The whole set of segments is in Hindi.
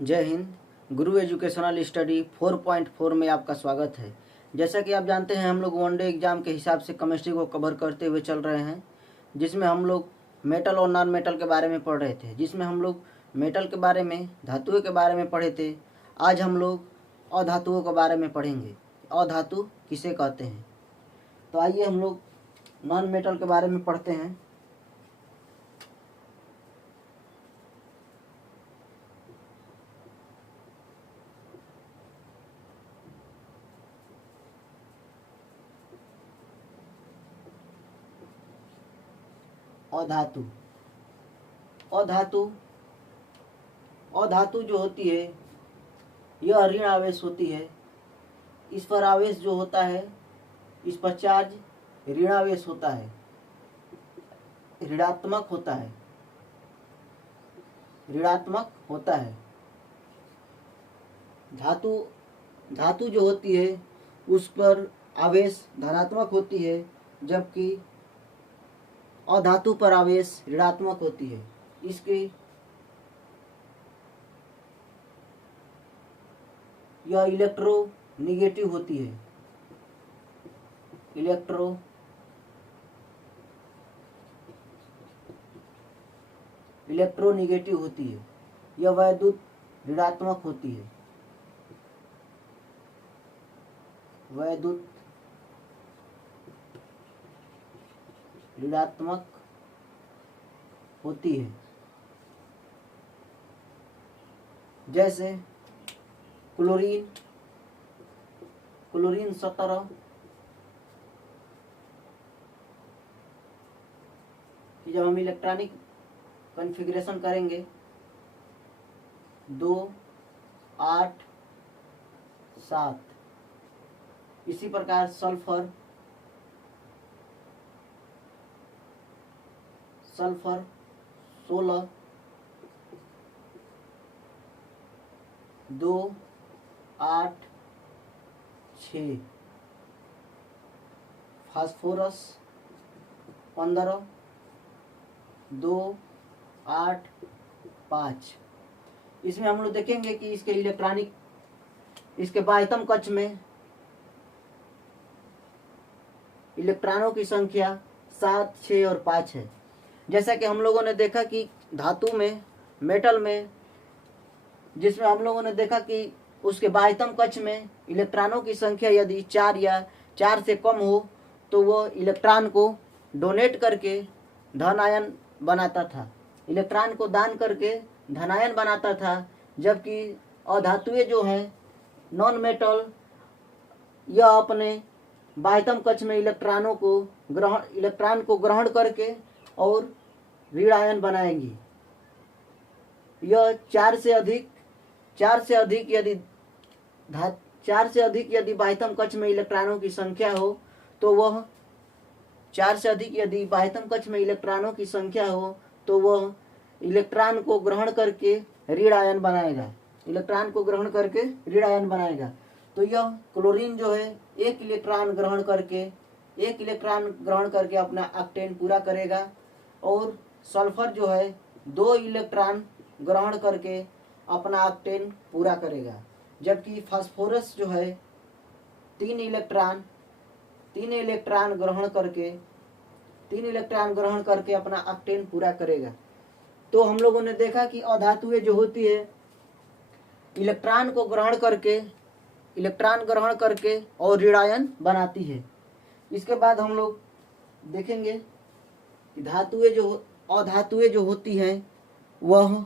जय हिंद। गुरु एजुकेशनल स्टडी 4.4 में आपका स्वागत है। जैसा कि आप जानते हैं, हम लोग वनडे एग्जाम के हिसाब से केमिस्ट्री को कवर करते हुए चल रहे हैं, जिसमें हम लोग मेटल और नॉन मेटल के बारे में पढ़ रहे थे। जिसमें हम लोग मेटल के बारे में, धातुओं के बारे में पढ़े थे। आज हम लोग अधातुओं के बारे में पढ़ेंगे। अधातु किसे कहते हैं। तो आइए हम लोग नॉन मेटल के बारे में पढ़ते हैं। अधातु अधातु अधातु जो होती है, यह ऋण आवेश होती है। इस पर आवेश जो होता है, इस पर चार्ज ऋणावेश होता है, ऋणात्मक होता है, ऋणात्मक होता है। धातु जो होती है, उस पर आवेश धनात्मक होती है, जबकि अधातु पर आवेश ऋणात्मक होती है। इसके यह इलेक्ट्रोनिगेटिव होती है। इलेक्ट्रोनिगेटिव होती है। यह वैद्युत ऋणात्मक होती है। वैद्युत ऋणात्मक होती है। जैसे क्लोरीन 17 कि जब हम इलेक्ट्रॉनिक कॉन्फ़िगरेशन करेंगे 2, 8, 7। इसी प्रकार सल्फर 16, 2, 8, 6। फास्फोरस 15, 2, 8, 5। इसमें हम लोग देखेंगे कि इसके बाह्यतम कक्ष में इलेक्ट्रॉनों की संख्या 7, 6 और 5 है। जैसा कि हम लोगों ने देखा कि धातु में, मेटल में, जिसमें हम लोगों ने देखा कि उसके बाह्यतम कक्ष में इलेक्ट्रॉनों की संख्या यदि 4 या 4 से कम हो तो वह इलेक्ट्रॉन को डोनेट करके धन आयन बनाता था, इलेक्ट्रॉन को दान करके धनायन बनाता था। जबकि अधातुएं जो हैं, नॉन मेटल, यह अपने बाह्यतम कक्ष में इलेक्ट्रॉन को ग्रहण करके और ऋण आयन बनाएंगी। यह 4 से अधिक यदि बाह्यतम कक्ष में इलेक्ट्रॉनों की संख्या हो तो वह 4 से अधिक यदि बाह्यतम कक्ष में इलेक्ट्रॉनों की संख्या हो तो वह इलेक्ट्रॉन को ग्रहण करके ऋण आयन बनाएगा, तो यह क्लोरीन जो है एक इलेक्ट्रॉन ग्रहण करके अपना ऑक्टेन पूरा करेगा, और सल्फर जो है 2 इलेक्ट्रॉन ग्रहण करके अपना ऑक्टेन पूरा करेगा। जबकि फास्फोरस जो है 3 इलेक्ट्रॉन ग्रहण करके अपना ऑक्टेन पूरा करेगा। तो हम लोगों ने देखा कि अधातुएं जो होती है, इलेक्ट्रॉन ग्रहण करके और ऋण आयन बनाती है। इसके बाद हम लोग देखेंगे कि अधातुएं जो होती हैं, वह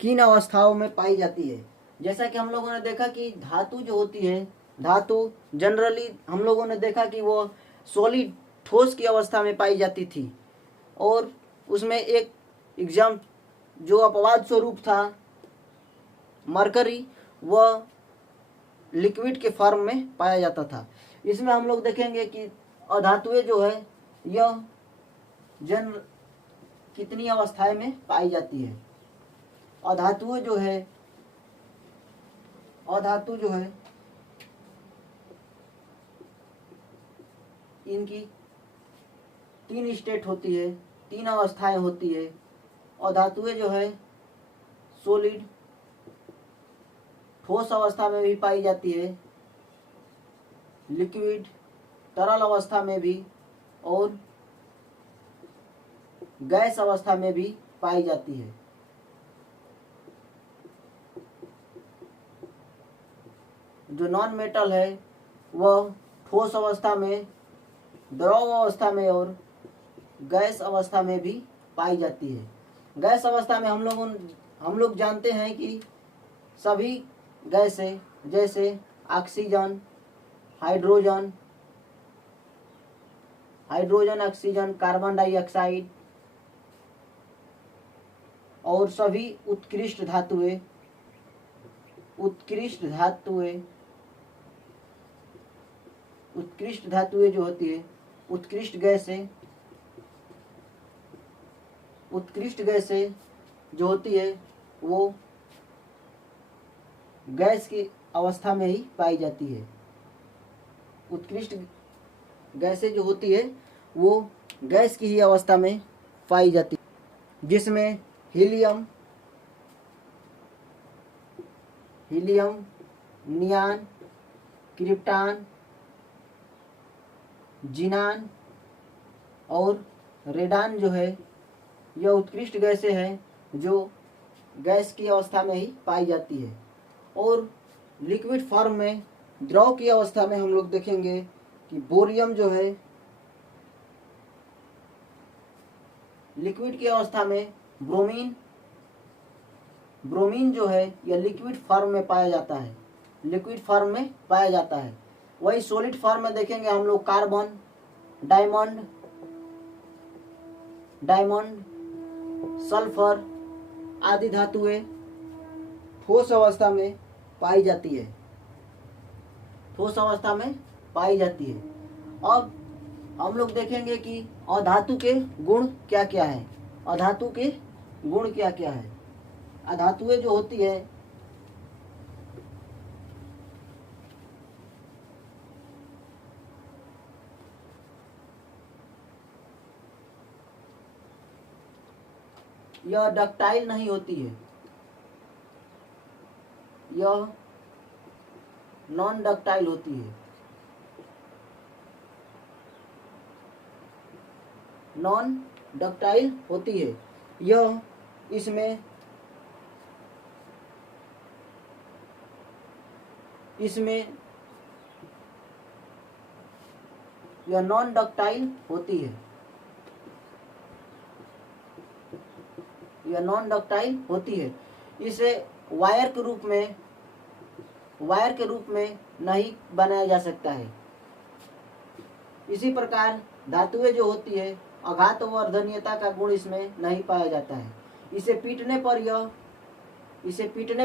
किन अवस्थाओं में पाई जाती है। जैसा कि हम लोगों ने देखा कि धातु जो होती है, धातु जनरली हम लोगों ने देखा कि वो सॉलिड, ठोस की अवस्था में पाई जाती थी, और उसमें एक एग्जाम जो अपवाद स्वरूप था मरकरी, वह लिक्विड के फॉर्म में पाया जाता था। इसमें हम लोग देखेंगे कि अधातुएं जो है, यह कितनी अवस्थाएं में पाई जाती है। अधातु जो है इनकी 3 स्टेट होती है, 3 अवस्थाएं होती है। अधातुएं जो है सॉलिड, ठोस अवस्था में भी पाई जाती है, लिक्विड तरल अवस्था में भी और गैस अवस्था में भी पाई जाती है। जो नॉन मेटल है वह ठोस अवस्था में, द्रव अवस्था में और गैस अवस्था में भी पाई जाती है। गैस अवस्था में हम लोग जानते हैं कि सभी गैसें जैसे oxygen, hydrogen, oxygen, carbon dioxide और सभी उत्कृष्ट धातुएं जो होती है, उत्कृष्ट गैसें जो होती है वो गैस की अवस्था में ही पाई जाती है। उत्कृष्ट गैसें जो होती है वो गैस की ही अवस्था में पाई जाती है, जिसमें हीलियम, नियान, क्रिप्टॉन, जिनान और रेडान जो है यह उत्कृष्ट गैसें हैं जो गैस की अवस्था में ही पाई जाती है। और लिक्विड फॉर्म में, द्रव की अवस्था में हम लोग देखेंगे कि बोरियम जो है, लिक्विड की अवस्था में ब्रोमीन जो है यह लिक्विड फॉर्म में पाया जाता है। वही सॉलिड फॉर्म में देखेंगे हम लोग कार्बन, डायमंड, सल्फर आदि धातुएं ठोस अवस्था में पाई जाती है। अब हम लोग देखेंगे कि अधातु के गुण क्या क्या है। अधातुएं जो होती है यह डक्टाइल नहीं होती है, यह नॉन डक्टाइल होती है। यह इसमें यह नॉन डक्टाइल होती है। इसे वायर के रूप में नहीं बनाया जा सकता है। इसी प्रकार धातुएं जो होती है आघात वर्धनीयता का गुण इसमें नहीं पाया जाता है। इसे पीटने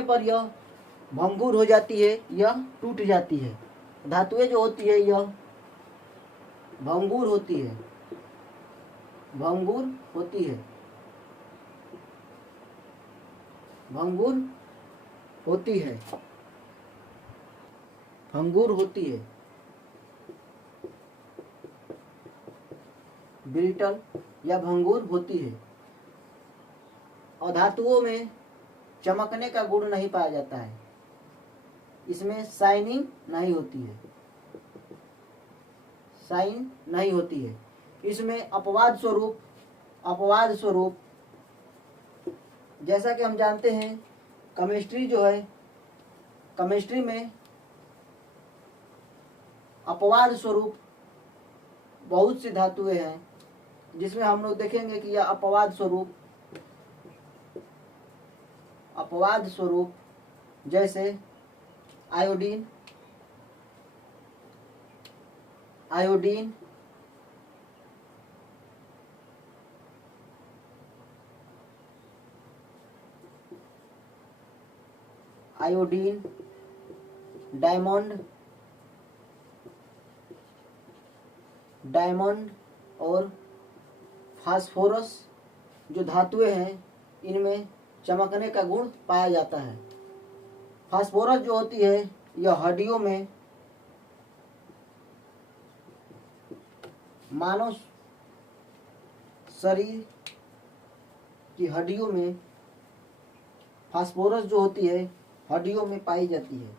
पर यह भंगुर हो जाती है, यह टूट जाती है। धातुएं जो होती है यह भंगुर होती है। ब्रिटल या भंगुर होती है। और धातुओं में चमकने का गुण नहीं पाया जाता है, इसमें शाइनिंग नहीं होती है। इसमें अपवाद स्वरूप जैसा कि हम जानते हैं केमिस्ट्री में अपवाद स्वरूप बहुत सी धातुएं हैं, जिसमें हम लोग देखेंगे कि यह अपवाद स्वरूप जैसे आयोडीन, डायमंड और फास्फोरस जो धातुएं हैं इनमें चमकने का गुण पाया जाता है। फास्फोरस जो होती है यह हड्डियों में, मानव शरीर की हड्डियों में फास्फोरस जो होती है हड्डियों में पाई जाती है।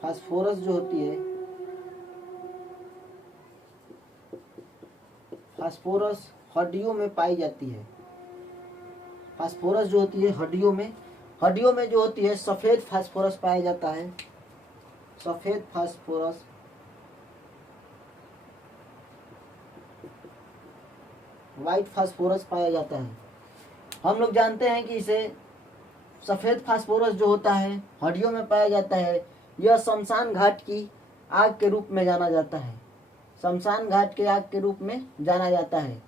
फास्फोरस जो होती है, फास्फोरस हड्डियों में पाई जाती है। फास्फोरस जो होती है हड्डियों में जो होती है सफेद फास्फोरस पाया जाता है। सफेद फास्फोरस व्हाइट फास्फोरस पाया जाता है। हम लोग जानते हैं कि इसे सफेद फास्फोरस जो होता है हड्डियों में पाया जाता है, यह शमशान घाट की आग के रूप में जाना जाता है। शमशान घाट के आग के रूप में जाना जाता है।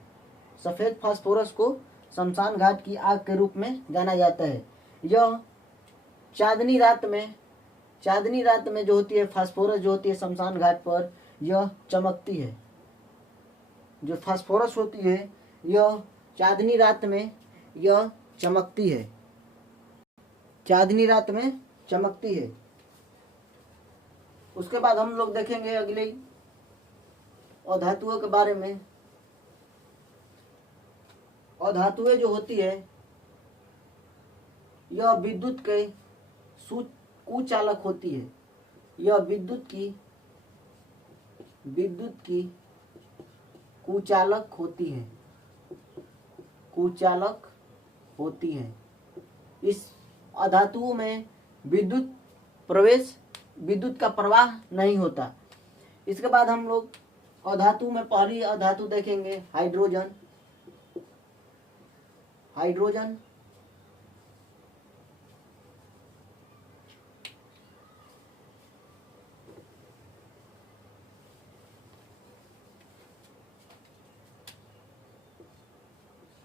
सफेद फास्फोरस को शमशान घाट की आग के रूप में जाना जाता है। यह चांदनी रात में जो होती है फास्फोरस जो होती है शमशान घाट पर यह चमकती है। जो फास्फोरस होती है यह चांदनी रात में यह चमकती है। चांदनी रात में चमकती है। उसके बाद हम लोग देखेंगे अगले अधातुओं के बारे में। अधातुएं जो होती है यह विद्युत के कुचालक होती है। यह विद्युत की कुचालक होती है। इस अधातुओं में विद्युत का प्रवाह नहीं होता। इसके बाद हम लोग अधातु में पहली अधातु देखेंगे हाइड्रोजन।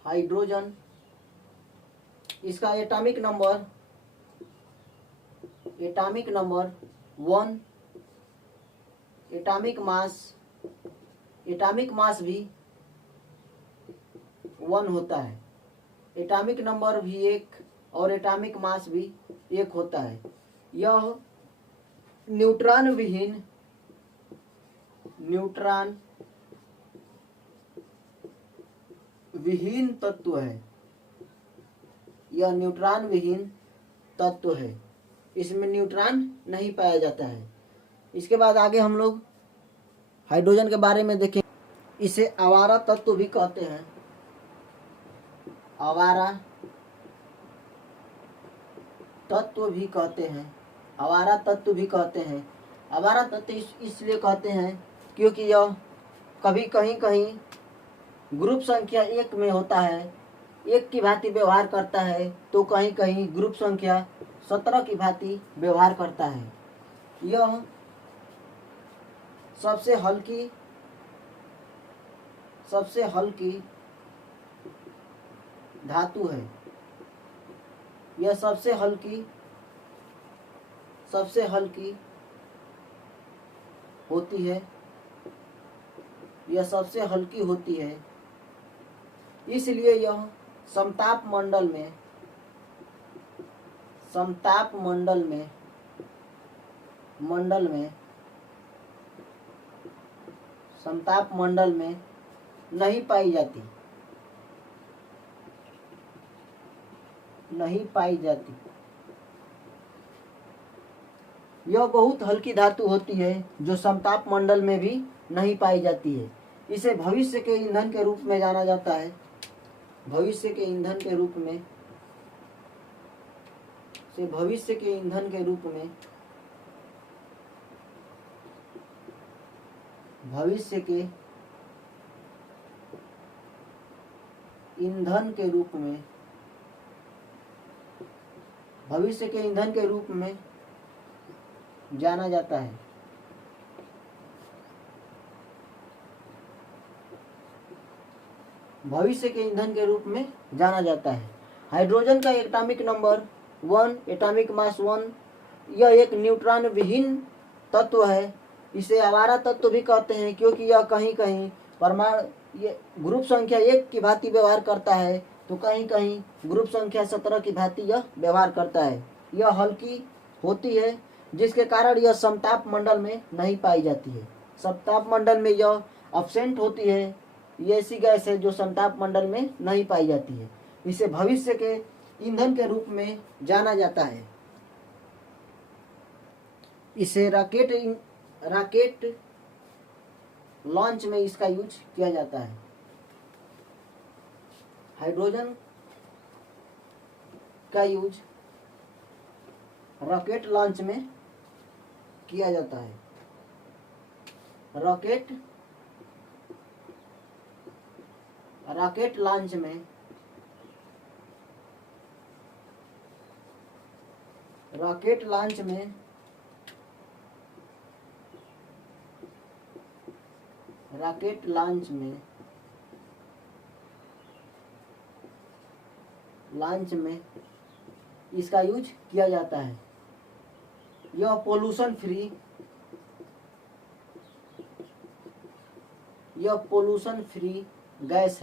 हाइड्रोजन इसका एटॉमिक नंबर 1, एटॉमिक मास भी 1 होता है। एटॉमिक नंबर भी 1 और एटॉमिक मास भी 1 होता है। यह न्यूट्रॉन विहीन तत्व है। यह न्यूट्रॉन विहीन तत्व है। इसमें न्यूट्रॉन नहीं पाया जाता है। इसके बाद आगे हम लोग हाइड्रोजन के बारे में देखें। इसे आवारा तत्व भी कहते हैं। आवारा तत्व भी कहते हैं। आवारा तत्व इसलिए कहते हैं क्योंकि यह कभी कहीं ग्रुप संख्या 1 में होता है, 1 की भांति व्यवहार करता है, तो कहीं ग्रुप संख्या 17 की भांति व्यवहार करता है। यह सबसे हल्की धातु है। यह सबसे हल्की होती है। इसलिए यह समताप मंडल में नहीं पाई जाती। यह बहुत हल्की धातु होती है जो समताप मंडल में भी नहीं पाई जाती है। इसे भविष्य के ईंधन के रूप में जाना जाता है। भविष्य के ईंधन के रूप में जाना जाता है। भविष्य के ईंधन के रूप में जाना जाता है। हाइड्रोजन का एटॉमिक नंबर 1, एटॉमिक मास 1। यह एक न्यूट्रॉन विहीन तत्व है। इसे आवारा तत्व भी कहते हैं क्योंकि यह कहीं ये ग्रुप संख्या 1 की भांति व्यवहार करता है, तो कहीं ग्रुप संख्या 17 की भांति यह व्यवहार करता है। यह हल्की होती है जिसके कारण यह समताप मंडल में नहीं पाई जाती है। समताप मंडल में यह अब्सेंट होती है। ये ऐसी गैस है जो समताप मंडल में नहीं पाई जाती है। इसे भविष्य के ईंधन के रूप में जाना जाता है। इसे रॉकेट लॉन्च में इसका यूज किया जाता है। हाइड्रोजन का यूज रॉकेट लॉन्च में किया जाता है। रॉकेट लॉन्च में इसका यूज किया जाता है। यह पोल्यूशन फ्री गैस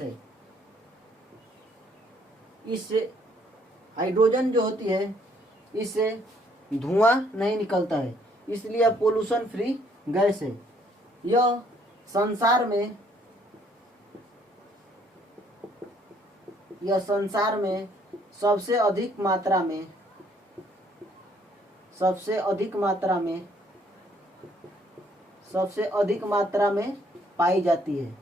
है। इससे हाइड्रोजन जो होती है इससे धुआं नहीं निकलता है, इसलिए यह पोल्यूशन फ्री गैस है। यह संसार में सबसे अधिक मात्रा में पाई जाती है।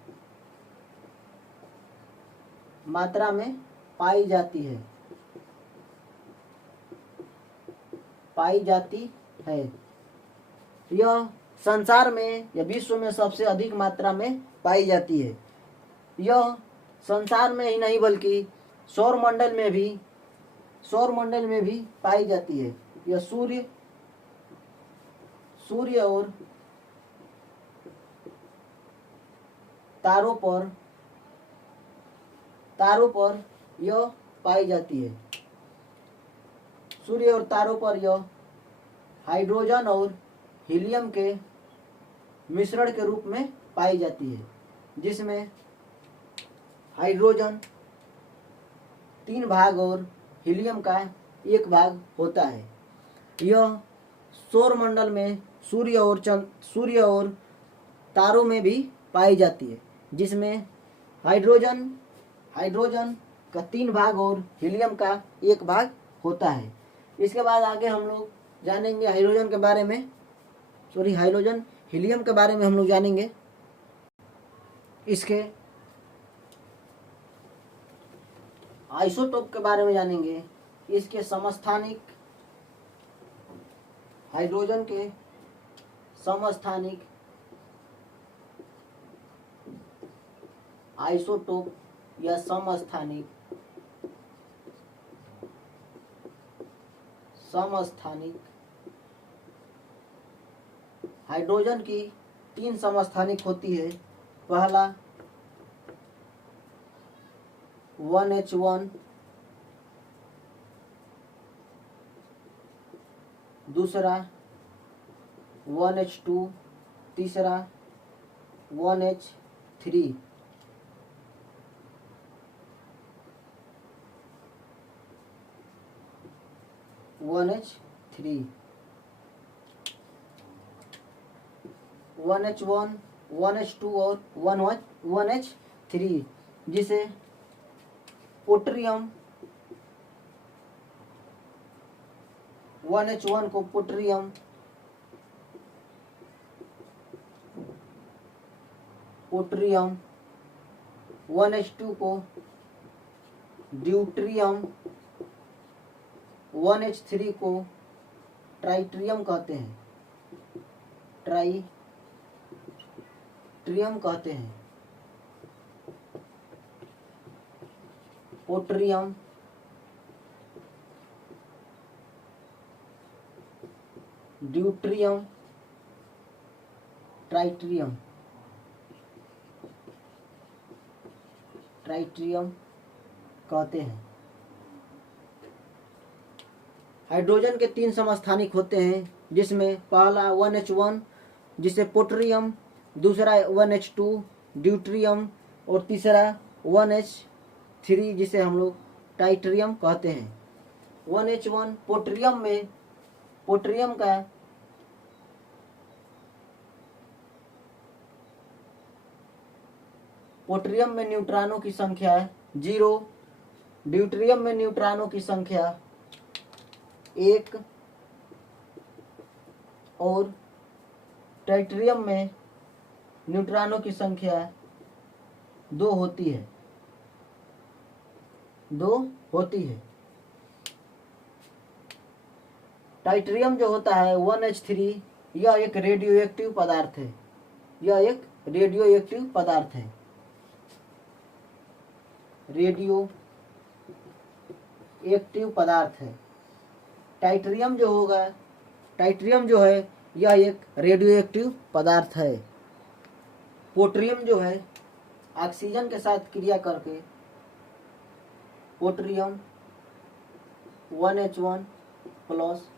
यह संसार में या विश्व में सबसे अधिक मात्रा में पाई जाती है। यह संसार में ही नहीं बल्कि सौर मंडल में भी पाई जाती है। यह सूर्य और तारों पर यह पाई जाती है। सूर्य और तारों पर यह हाइड्रोजन और हीलियम के मिश्रण के रूप में पाई जाती है, जिसमें हाइड्रोजन 3 भाग और हीलियम का 1 भाग होता है। यह सौर मंडल में सूर्य और तारों में भी पाई जाती है, जिसमें हाइड्रोजन का 3 भाग और हीलियम का 1 भाग होता है। इसके बाद आगे हम लोग जानेंगे हीलियम के बारे में हम लोग जानेंगे। इसके आइसोटोप के बारे में जानेंगे। इसके समस्थानिक हाइड्रोजन के समस्थानिक आइसोटोप या समस्थानिक हाइड्रोजन की 3 समस्थानिक होती है। पहला 1H1, दूसरा 1H2, तीसरा 1H3। One H one 1H2 और 1H3, जिसे पोट्रियम 1H1 को पोट्रियम 1H2 को ड्यूट्रियम, 1H3 को ट्राइट्रियम कहते हैं। पोट्रियम, ड्यूट्रियम, ट्राइट्रियम कहते हैं। हाइड्रोजन के 3 समस्थानिक होते हैं, जिसमें पहला 1H1 जिसे पोट्रियम, दूसरा 1H2 ड्यूट्रियम और तीसरा 1H3 जिसे हम लोग टाइट्रियम कहते हैं। 1H1 पोट्रियम में न्यूट्रॉनों की संख्या 0, ड्यूट्रियम में न्यूट्रॉनों की संख्या 1 और ट्राइटेरियम में न्यूट्रॉनों की संख्या 2 होती है, 2 होती है। ट्राइटेरियम जो होता है 1H3, यह एक रेडियो एक्टिव पदार्थ है, यह एक रेडियो एक्टिव पदार्थ है, रेडियो एक्टिव पदार्थ है। टाइटेरियम जो होगा, टाइटेरियम जो है यह एक रेडियो एक्टिव पदार्थ है। पोट्रियम जो है ऑक्सीजन के साथ क्रिया करके, पोट्रियम 1H1 प्लस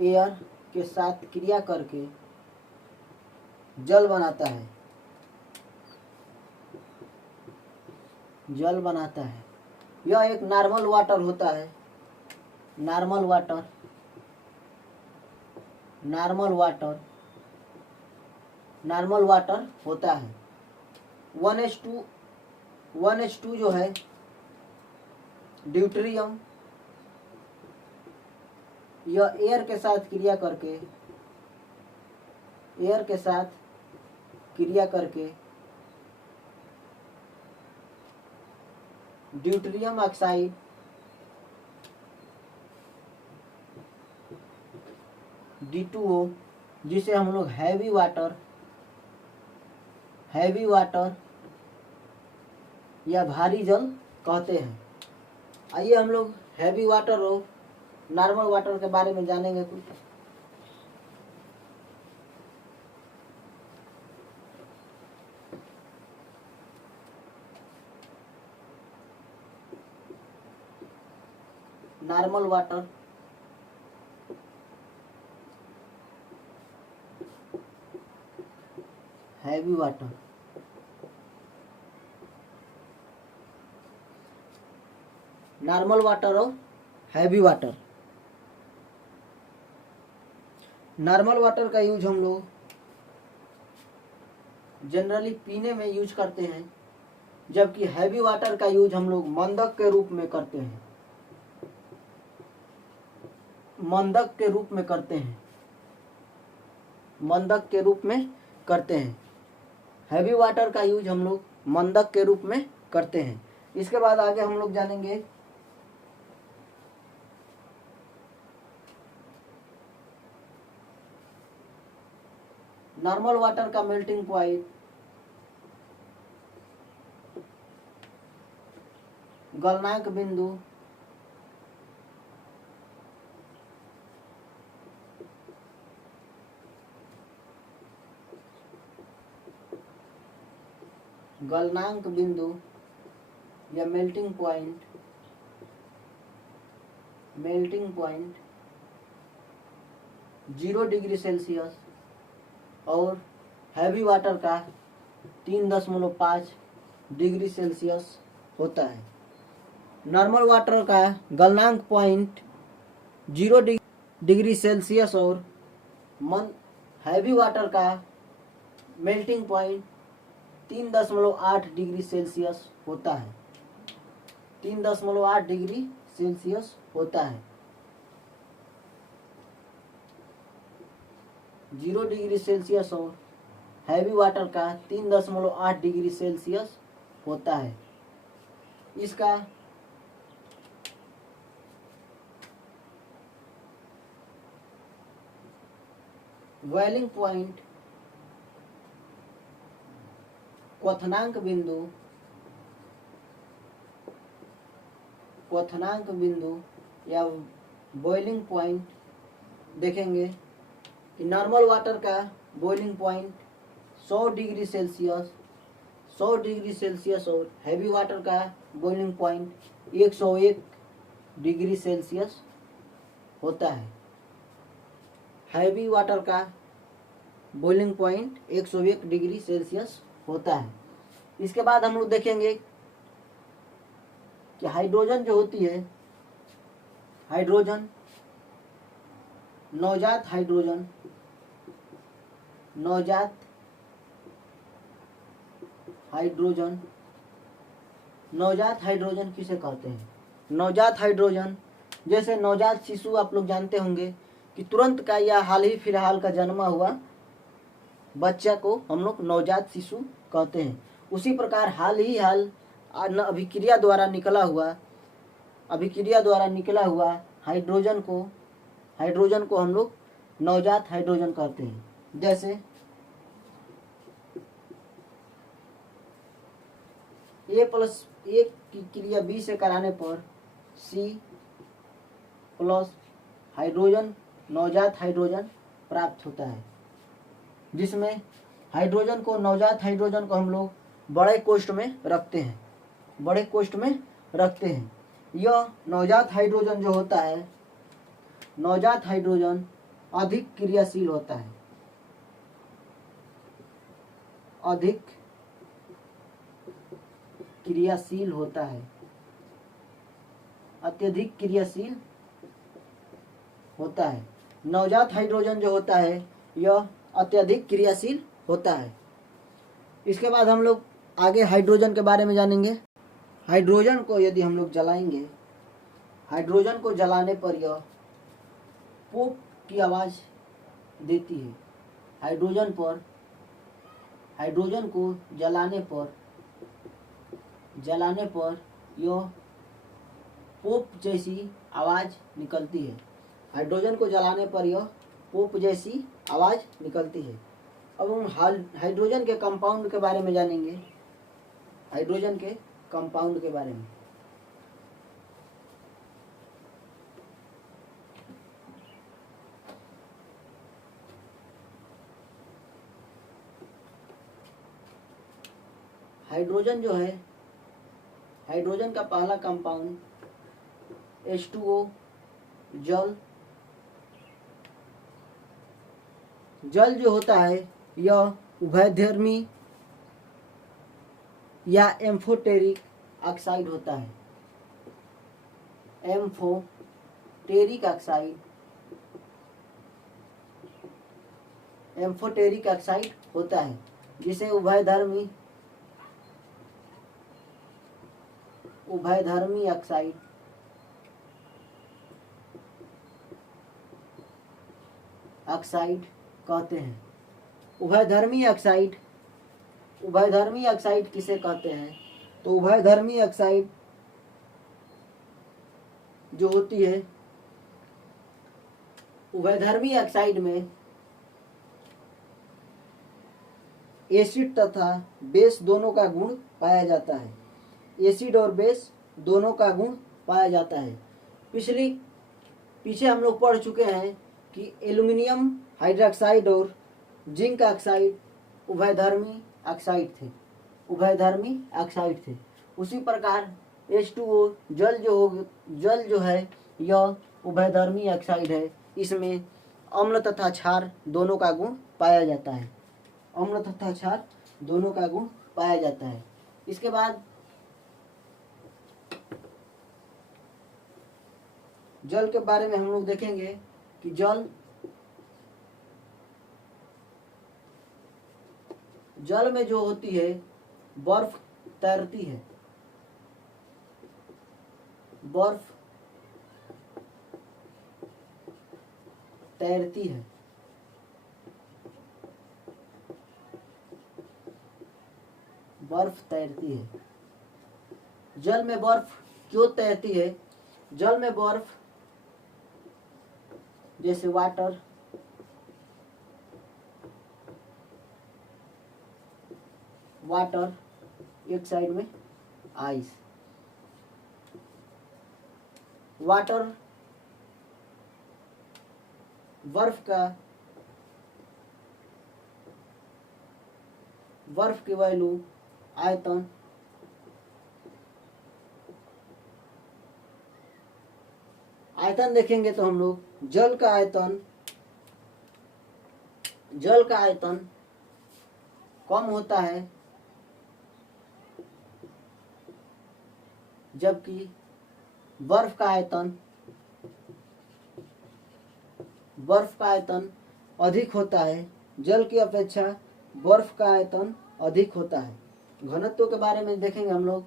एयर के साथ क्रिया करके जल बनाता है, जल बनाता है। यह एक नॉर्मल वाटर होता है, normal water, normal water, normal water होता है। 1H2 जो है ड्यूटेरियम, यह एयर के साथ क्रिया करके, एयर के साथ क्रिया करके ड्यूटेरियम ऑक्साइड D2O, जिसे हम लोग हैवी वाटर, हैवी वाटर या भारी जल कहते हैं। आइए हम लोग हैवी वाटर और नॉर्मल वाटर के बारे में जानेंगे कुछ। Normal water, heavy water. Normal water और हैवी वाटर। नॉर्मल वाटर का यूज हम लोग जनरली पीने में यूज करते हैं, जबकि हैवी वाटर का यूज हम लोग मंदक के रूप में करते हैं, मंदक के रूप में करते हैं, मंदक के रूप में करते हैं। हैवी वाटर का यूज हम लोग मंदक के रूप में करते हैं। इसके बाद आगे हम लोग जानेंगे नॉर्मल वाटर का मेल्टिंग पॉइंट, गलनांक बिंदु, गलनांक बिंदु या melting point, melting point 0 degree Celsius और हैवी वाटर का 3.5 डिग्री सेल्सियस होता है। नॉर्मल वाटर का गलनांक पॉइंट 0 डिग्री सेल्सियस और हैवी वाटर का मेल्टिंग पॉइंट 3.8 डिग्री सेल्सियस होता है, 3.8 डिग्री सेल्सियस होता है। 0 डिग्री सेल्सियस और हैवी वाटर का 3.8 डिग्री सेल्सियस होता है। इसका बॉइलिंग पॉइंट, क्वथनांक बिंदु, क्वथनांक बिंदु या बॉइलिंग पॉइंट देखेंगे कि नॉर्मल वाटर का boiling point 100 degree Celsius, 100 degree Celsius और हैवी वाटर का बॉइलिंग पॉइंट 101 डिग्री सेल्सियस होता है। हैवी वाटर का बॉइलिंग पॉइंट 101 डिग्री सेल्सियस होता है। इसके बाद हम लोग देखेंगे कि हाइड्रोजन जो होती है, हाइड्रोजन, नवजात हाइड्रोजन, नवजात हाइड्रोजन, नवजात हाइड्रोजन किसे कहते हैं? नवजात हाइड्रोजन जैसे नवजात शिशु आप लोग जानते होंगे कि तुरंत का या हाल ही फिलहाल का जन्मा हुआ बच्चा को हम लोग नवजात शिशु कहते हैं। उसी प्रकार अभिक्रिया द्वारा निकला हुआ हाइड्रोजन को हम लोग नवजात हाइड्रोजन कहते हैं। जैसे A+A की क्रिया B से कराने पर C+ हाइड्रोजन नवजात हाइड्रोजन प्राप्त होता है, जिसमें नवजात हाइड्रोजन को हम लोग बड़े कोष्ठ में रखते हैं। यह नवजात हाइड्रोजन जो होता है, नवजात हाइड्रोजन अधिक क्रियाशील होता है, अत्यधिक क्रियाशील होता है। नवजात हाइड्रोजन जो होता है यह अत्यधिक क्रियाशील होता है। इसके बाद हम लोग आगे हाइड्रोजन के बारे में जानेंगे। हाइड्रोजन को यदि हम लोग जलाएंगे, हाइड्रोजन को जलाने पर यह पोप की आवाज़ देती है। हाइड्रोजन को जलाने पर यह पोप जैसी आवाज़ निकलती है। हाइड्रोजन को जलाने पर यह पोप जैसी आवाज़ निकलती है। अब हम हाइड्रोजन के कंपाउंड के बारे में जानेंगे। हाइड्रोजन के कंपाउंड के बारे में हाइड्रोजन जो है, हाइड्रोजन का पहला कंपाउंड H2O जल जो होता है यह उभयधर्मी या एम्फोटेरिक ऑक्साइड होता है। एम्फोटेरिक ऑक्साइड होता है, जिसे उभयधर्मी ऑक्साइड कहते हैं। उभयधर्मी ऑक्साइड किसे कहते हैं? तो उभयधर्मी ऑक्साइड जो होती है, उभयधर्मी ऑक्साइड में एसिड तथा बेस दोनों का गुण पाया जाता है। एसिड और बेस दोनों का गुण पाया जाता है। पीछे हम लोग पढ़ चुके हैं कि एल्युमिनियम हाइड्रोक्साइड और जिंक ऑक्साइड उभयधर्मी ऑक्साइड थे। उसी प्रकार H2O जल जो है यह उभयधर्मी ऑक्साइड है। इसमें अम्ल तथा क्षार दोनों का गुण पाया जाता है। इसके बाद जल के बारे में हम लोग देखेंगे कि जल में जो होती है बर्फ तैरती है। बर्फ तैरती है। जल में बर्फ क्यों तैरती है? जल में बर्फ जैसे वाटर, एक साइड में आइस। वाटर बर्फ की वैल्यू आयतन देखेंगे तो हम लोग जल का आयतन कम होता है, जबकि बर्फ का आयतन अधिक होता है। जल की अपेक्षा बर्फ का आयतन अधिक होता है। घनत्व के बारे में देखेंगे हम लोग।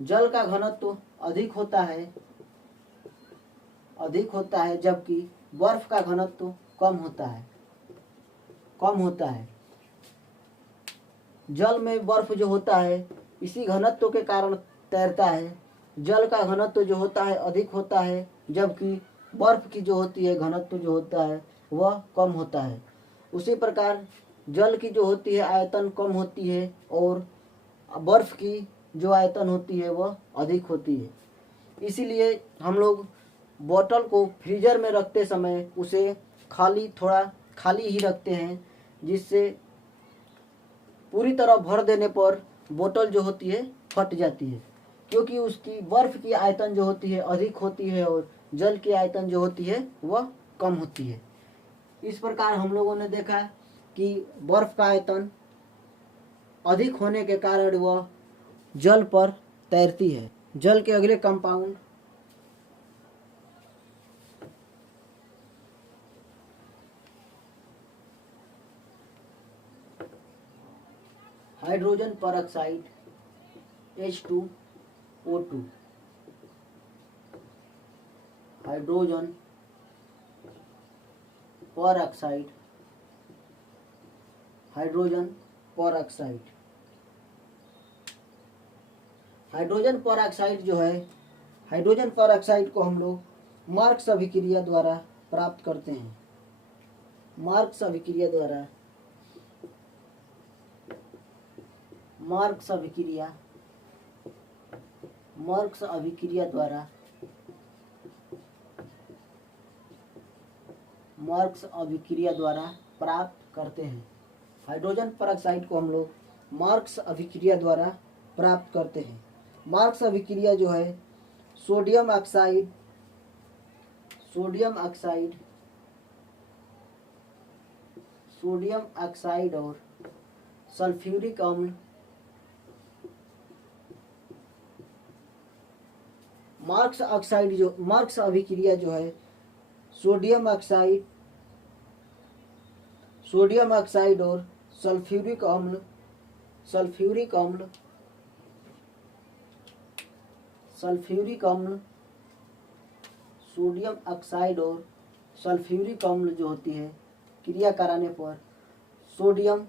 जल का घनत्व अधिक होता है जबकि बर्फ का घनत्व कम होता है। जल में बर्फ जो होता है इसी घनत्व के कारण तैरता है। जल का घनत्व जो होता है अधिक होता है जबकि बर्फ की जो होती है घनत्व जो होता है वह कम होता है। उसी प्रकार जल की जो होती है आयतन कम होती है और बर्फ की जो आयतन होती है वह अधिक होती है। इसीलिए हम लोग बोतल को फ्रीजर में रखते समय उसे थोड़ा खाली ही रखते हैं, जिससे पूरी तरह भर देने पर बोतल जो होती है फट जाती है, क्योंकि उसकी बर्फ की आयतन जो होती है अधिक होती है और जल की आयतन जो होती है वह कम होती है। इस प्रकार हम लोगों ने देखा कि बर्फ का आयतन अधिक होने के कारण वह जल पर तैरती है। जल के अगले compound hydrogen peroxide H2O2। Hydrogen peroxide hydrogen peroxide जो है, हाइड्रोजन परऑक्साइड को हम लोग मार्क्स अभिक्रिया द्वारा प्राप्त करते हैं। मार्क्स अभिक्रिया द्वारा प्राप्त करते हैं। हाइड्रोजन परऑक्साइड को हम लोग मार्क्स अभिक्रिया द्वारा प्राप्त करते हैं। मार्क्स अभिक्रिया जो है सोडियम ऑक्साइड और सल्फ्यूरिक अम्ल, मार्क्स अभिक्रिया जो है सोडियम ऑक्साइड और सल्फ्यूरिक अम्ल सोडियम ऑक्साइड और सल्फ्यूरिक अम्ल जो होती है क्रिया कराने पर सोडियम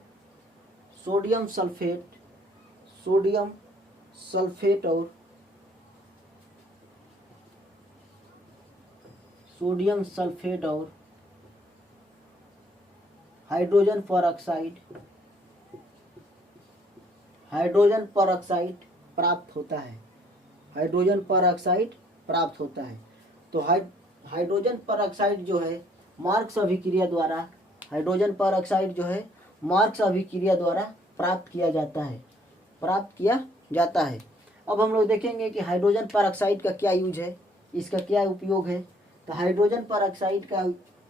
सल्फेट और हाइड्रोजन परऑक्साइड प्राप्त होता है। तो हाइड्रोजन परऑक्साइड जो है मार्क्स अभिक्रिया द्वारा प्राप्त किया जाता है। अब हम लोग देखेंगे कि हाइड्रोजन परऑक्साइड का क्या यूज है, इसका क्या उपयोग है। तो हाइड्रोजन परऑक्साइड का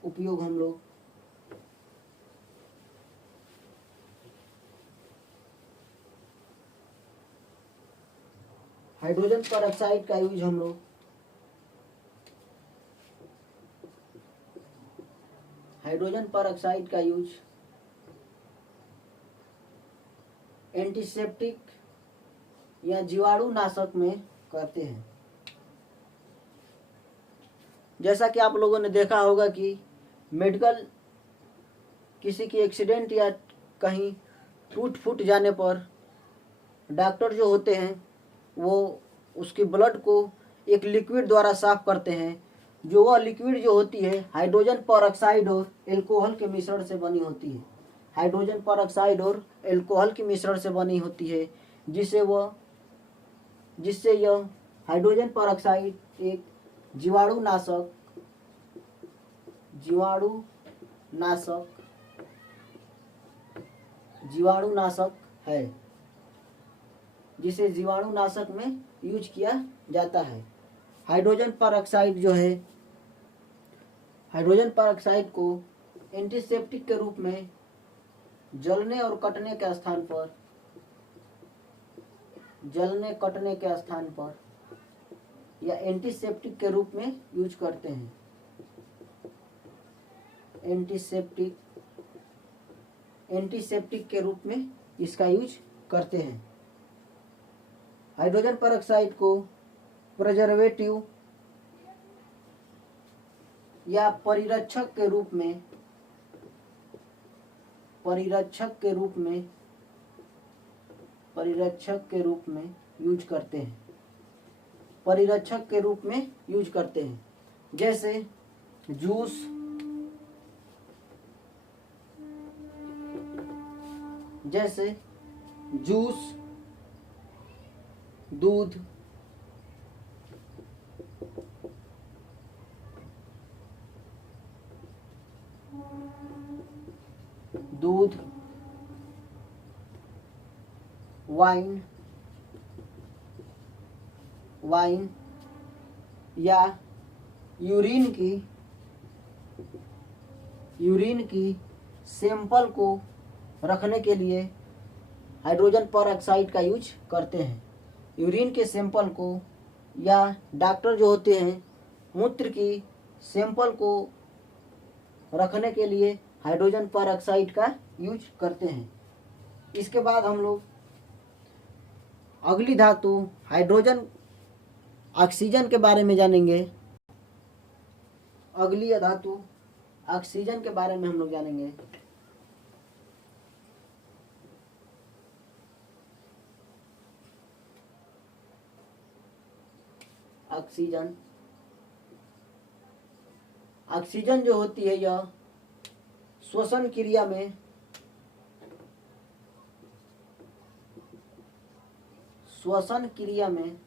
उपयोग हम लोग हाइड्रोजन परऑक्साइड का यूज एंटीसेप्टिक या जीवाणुनाशक में करते हैं। जैसा कि आप लोगों ने देखा होगा कि किसी की एक्सीडेंट या कहीं फूट जाने पर डॉक्टर जो होते हैं वो उसकी ब्लड को एक लिक्विड द्वारा साफ करते हैं, जो वह लिक्विड जो होती है हाइड्रोजन परऑक्साइड और एल्कोहल के मिश्रण से बनी होती है। जिससे यह हाइड्रोजन परऑक्साइड एक जीवाणुनाशक है, जिसे जीवाणुनाशक में यूज किया जाता है। हाइड्रोजन परऑक्साइड को एंटीसेप्टिक के रूप में जलने कटने के स्थान पर या एंटीसेप्टिक के रूप में यूज करते हैं। एंटीसेप्टिक के रूप में इसका यूज करते हैं। हाइड्रोजन पर ऑक्साइड को प्रिजर्वेटिव या परिरक्षक के रूप में यूज करते हैं, परिरक्षक के रूप में यूज करते हैं। जैसे जूस, दूध, वाइन या यूरिन की सैंपल को रखने के लिए हाइड्रोजन पर ऑक्साइड का यूज करते हैं। यूरिन के सैंपल को या डॉक्टर जो होते हैं मूत्र की सैंपल को रखने के लिए हाइड्रोजन पर ऑक्साइड का यूज करते हैं। इसके बाद हम लोग अगली धातु हाइड्रोजन ऑक्सीजन के बारे में जानेंगे। अगली धातु ऑक्सीजन के बारे में हम लोग जानेंगे। ऑक्सीजन जो होती है यह श्वसन क्रिया में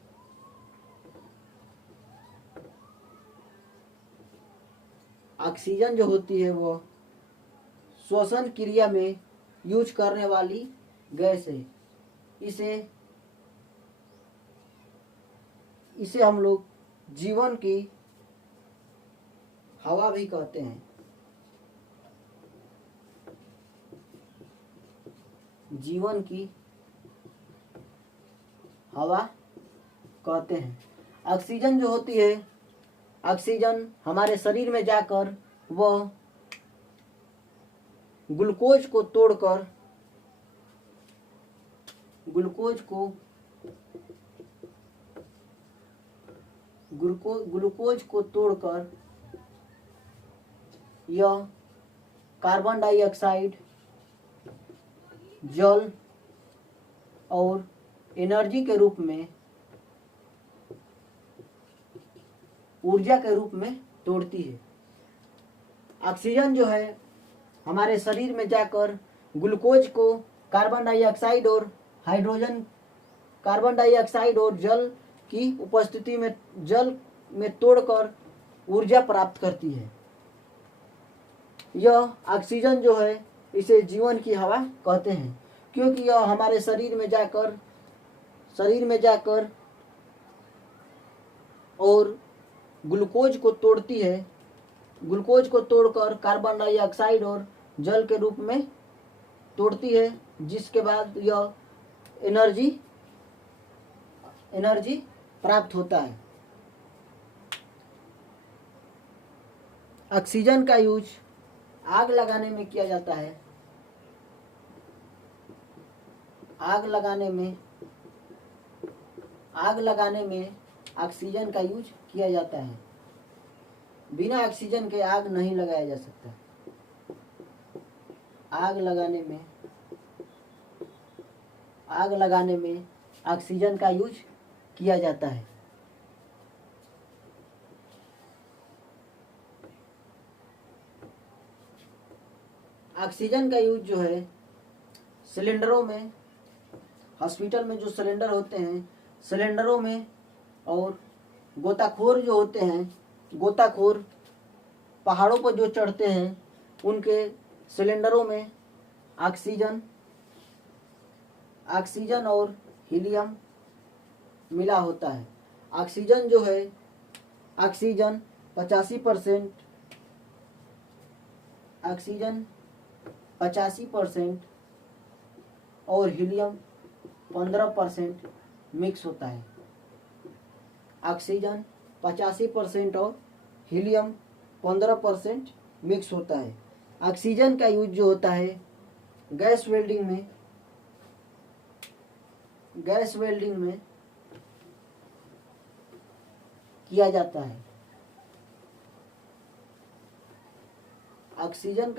ऑक्सीजन जो होती है वो श्वसन क्रिया में यूज करने वाली गैस है। इसे हम लोग जीवन की हवा भी कहते हैं। जीवन की हवा कहते हैं। ऑक्सीजन जो होती है, ऑक्सीजन हमारे शरीर में जाकर वह ग्लूकोज को तोड़कर यह कार्बन डाइऑक्साइड, जल और एनर्जी के रूप में, ऊर्जा के रूप में तोड़ती है। ऑक्सीजन जो है हमारे शरीर में जाकर ग्लूकोज को कार्बन डाइऑक्साइड और जल की उपस्थिति में जल में तोड़कर ऊर्जा प्राप्त करती है। यह ऑक्सीजन जो है इसे जीवन की हवा कहते हैं, क्योंकि यह हमारे शरीर में जाकर और ग्लूकोज को तोड़ती है। ग्लूकोज को तोड़कर कार्बन डाइऑक्साइड और जल के रूप में तोड़ती है, जिसके बाद यह एनर्जी प्राप्त होता है। ऑक्सीजन का यूज आग लगाने में किया जाता है। आग लगाने में ऑक्सीजन का यूज किया जाता है। बिना ऑक्सीजन के आग नहीं लगाया जा सकता। आग लगाने में ऑक्सीजन का यूज किया जाता है। ऑक्सीजन का यूज जो है सिलेंडरों में, हॉस्पिटल में जो सिलेंडर होते हैं, सिलेंडरों में, और गोताखोर जो होते हैं, गोताखोर पहाड़ों पर जो चढ़ते हैं उनके सिलेंडरों में ऑक्सीजन और हीलियम मिला होता है। ऑक्सीजन जो है, ऑक्सीजन 85% और हीलियम 15% मिक्स होता है। ऑक्सीजन 85% और हीलियम 15% मिक्स होता है। ऑक्सीजन का यूज जो होता है गैस वेल्डिंग में किया जाता है। ऑक्सीजन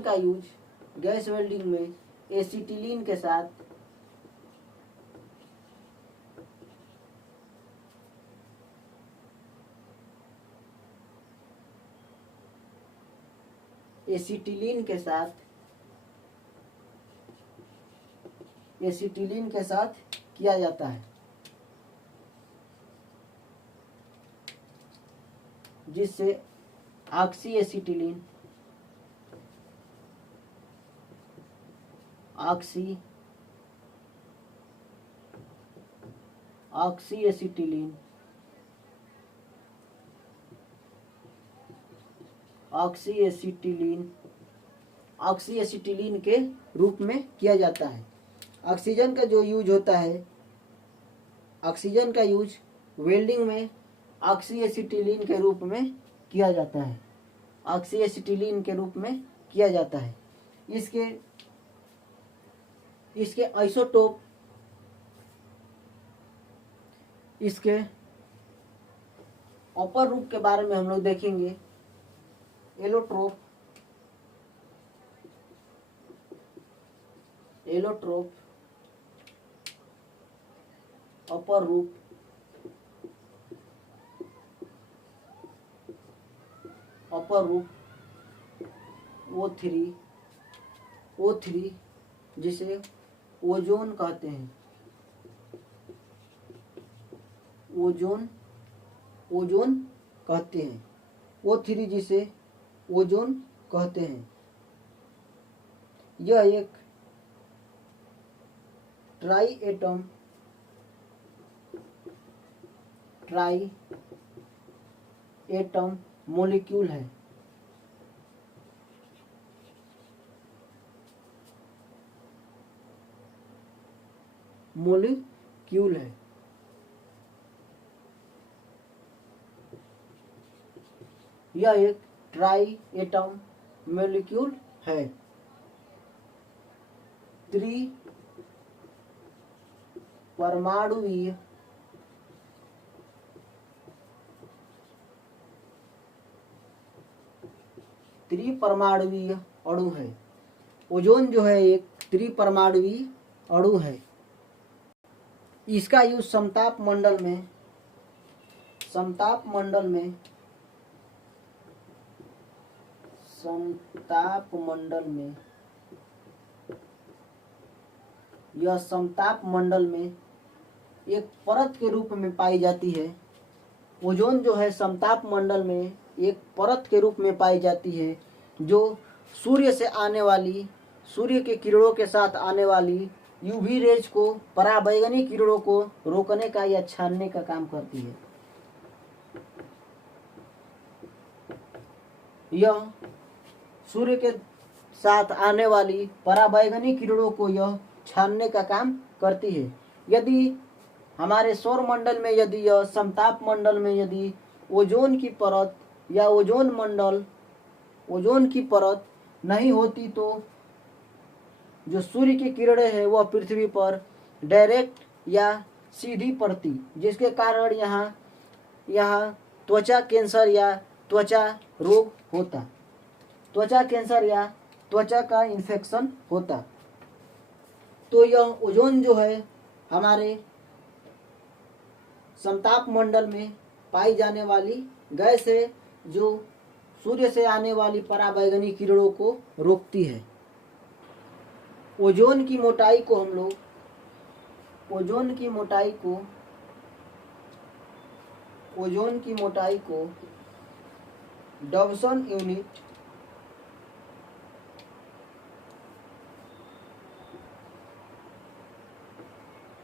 का यूज गैस वेल्डिंग में एसिटिलीन के साथ एसिटिलीन के साथ किया जाता है, जिससे ऑक्सी एसिटिलीन ऑक्सी एसिटिलीन के रूप में किया जाता है। ऑक्सीजन का जो यूज होता है, ऑक्सीजन का यूज वेल्डिंग में ऑक्सी एसिटिलीन के रूप में किया जाता है, ऑक्सी एसिटिलीन के रूप में किया जाता है। इसके आइसोटोप, इसके अपर रूप के बारे में हम लोग देखेंगे। एलोट्रोप, अपर रूप, O3 जिसे ओजोन कहते हैं, O3 जिसे ओजोन कहते हैं। यह एक ट्राई एटम मॉलिक्यूल है। यह एक ट्राई एटम मॉलिक्यूल है। त्रिपरमाणुवीय अणु है। ओजोन जो है एक त्रिपरमाणुवीय अणु है। इसका यूज समताप मंडल में एक परत के रूप में पाई जाती है। ओजोन जो है समताप मंडल में एक परत के रूप में पाई जाती है, जो सूर्य के किरणों के साथ आने वाली यूवी रेज को, पराबैंगनी किरणों को रोकने का या छानने का काम करती है। यह सूर्य के साथ आने वाली पराबैंगनी किरणों को यह छानने का काम करती है। यदि हमारे सौर मंडल में, यदि यह समताप मंडल में यदि ओजोन की परत या ओजोन की परत नहीं होती, तो जो सूर्य की किरणें हैं वह पृथ्वी पर डायरेक्ट या सीधी पड़ती, जिसके कारण यहाँ त्वचा कैंसर या त्वचा रोग होता, त्वचा कैंसर या त्वचा का इन्फेक्शन होता। तो यह ओजोन जो है हमारे समताप मंडल में पाई जाने वाली गैस है, जो सूर्य से आने वाली पराबैंगनी किरणों को रोकती है। ओजोन की मोटाई को हम लोग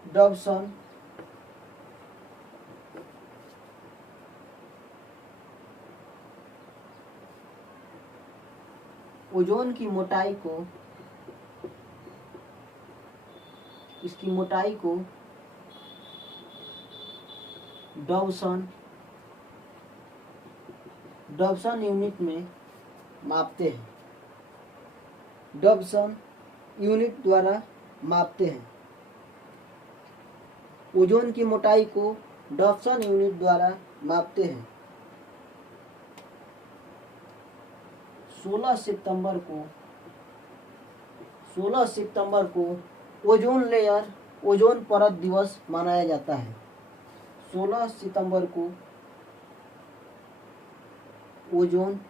डॉब्सन ओजोन की मोटाई को, इसकी मोटाई को डॉब्सन यूनिट में मापते हैं, डॉब्सन यूनिट द्वारा मापते हैं। ओजोन की मोटाई को डॉप्सन यूनिट द्वारा मापते हैं। 16 सितंबर को ओजोन परत दिवस मनाया जाता है। 16 सितंबर को ओजोन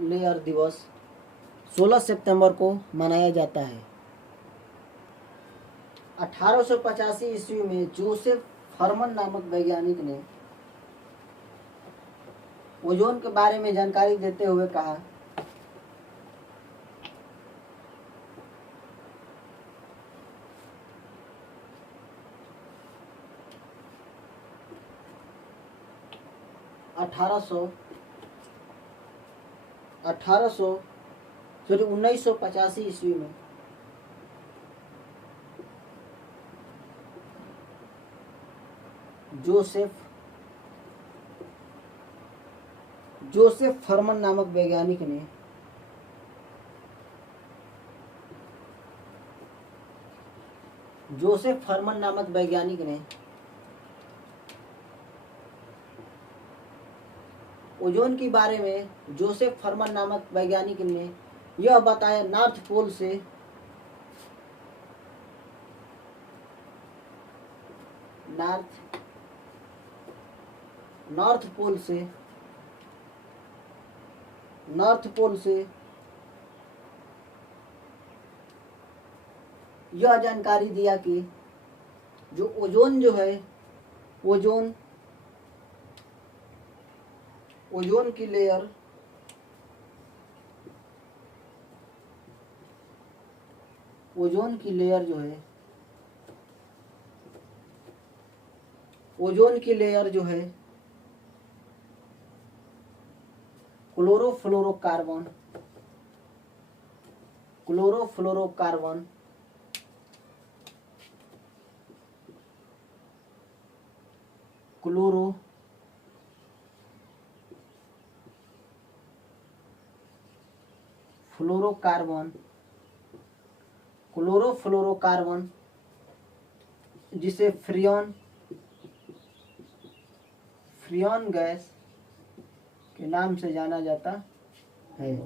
लेयर दिवस 16 सितंबर को मनाया जाता है। 1885 ईस्वी में जोसेफ फरमन नामक वैज्ञानिक ने ओजोन के बारे में जानकारी देते हुए कहा, अठारह 1985 ईस्वी में जोसेफ फरमन नामक वैज्ञानिक ने ओजोन के बारे में यह बताया, नॉर्थ पोल से यह जानकारी दिया कि जो ओजोन जो है, ओजोन की लेयर जो है क्लोरोफ्लोरोकार्बन क्लोरोफ्लोरोकार्बन जिसे फ्रियॉन गैस के नाम से जाना जाता है।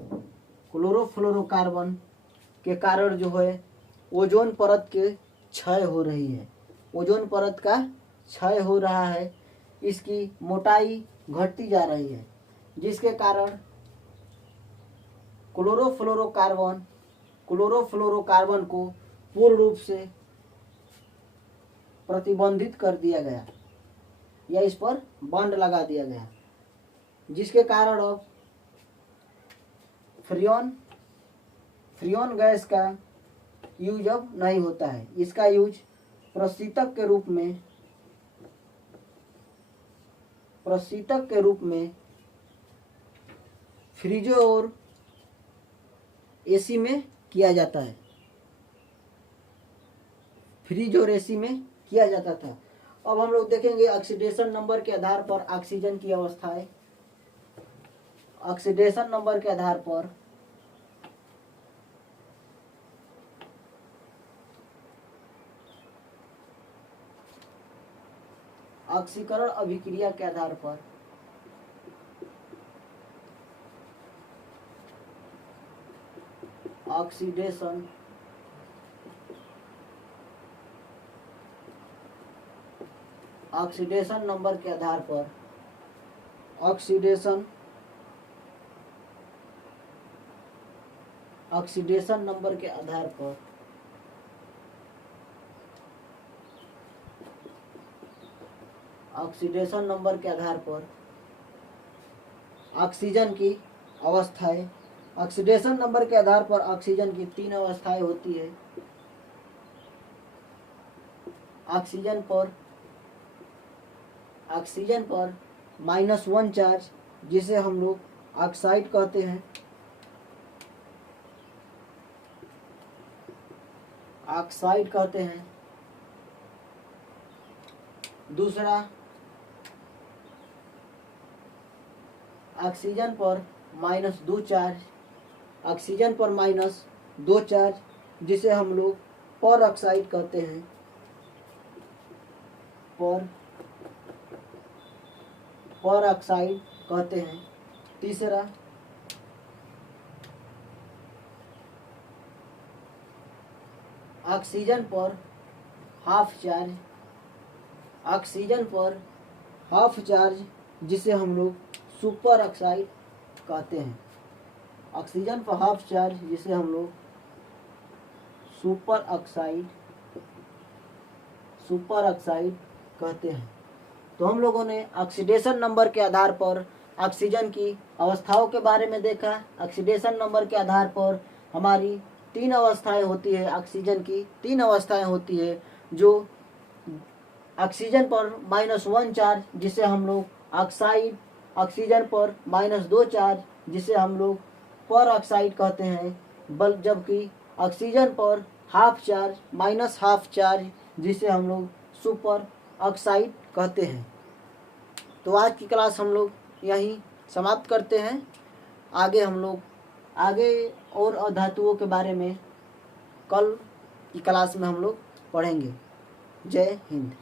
क्लोरोफ्लोरोकार्बन के कारण जो है ओजोन परत के क्षय हो रही है, ओजोन परत का क्षय हो रहा है, इसकी मोटाई घटती जा रही है, जिसके कारण क्लोरोफ्लोरोकार्बन को पूर्ण रूप से प्रतिबंधित कर दिया गया या इस पर बंद लगा दिया गया, जिसके कारण अब फ्रियॉन गैस का यूज अब नहीं होता है। इसका यूज प्रशीतक के रूप में फ्रिजो और एसी में किया जाता है। फ्रिज और एसी में किया जाता था। अब हम लोग देखेंगे ऑक्सीडेशन नंबर के आधार पर ऑक्सीजन की अवस्थाएं। ऑक्सीडेशन नंबर के आधार पर ऑक्सीकरण अभिक्रिया के आधार पर ऑक्सीडेशन नंबर के आधार पर ऑक्सीडेशन नंबर के आधार पर ऑक्सीजन की अवस्थाएं। ऑक्सीडेशन नंबर के आधार पर ऑक्सीजन की 3 अवस्थाएं होती है। ऑक्सीजन पर -1 चार्ज, जिसे हम लोग ऑक्साइड कहते हैं। ऑक्साइड कहते हैं। दूसरा, ऑक्सीजन पर -2 चार्ज, ऑक्सीजन पर -2 चार्ज जिसे हम लोग पर ऑक्साइड कहते हैं। पर ऑक्साइड कहते हैं। तीसरा, ऑक्सीजन पर हाफ चार्ज, ऑक्सीजन पर हाफ चार्ज जिसे हम लोग सुपर ऑक्साइड कहते हैं। ऑक्सीजन पर हाफ चार्ज जिसे हम लोग सुपर ऑक्साइड कहते हैं। तो हम लोगों ने ऑक्सीडेशन नंबर के आधार पर ऑक्सीजन की अवस्थाओं के बारे में देखा। ऑक्सीडेशन नंबर के आधार पर हमारी 3 अवस्थाएं होती है। ऑक्सीजन की 3 अवस्थाएं होती है, जो ऑक्सीजन पर -1 चार्ज जिसे हम लोग ऑक्साइड, ऑक्सीजन पर -2 चार्ज जिसे हम लोग पर ऑक्साइड कहते हैं, जबकि ऑक्सीजन पर हाफ चार्ज, -हाफ चार्ज जिसे हम लोग सुपर ऑक्साइड कहते हैं। तो आज की क्लास हम लोग यहीं समाप्त करते हैं। आगे हम लोग और धातुओं के बारे में कल की क्लास में हम लोग पढ़ेंगे। जय हिंद।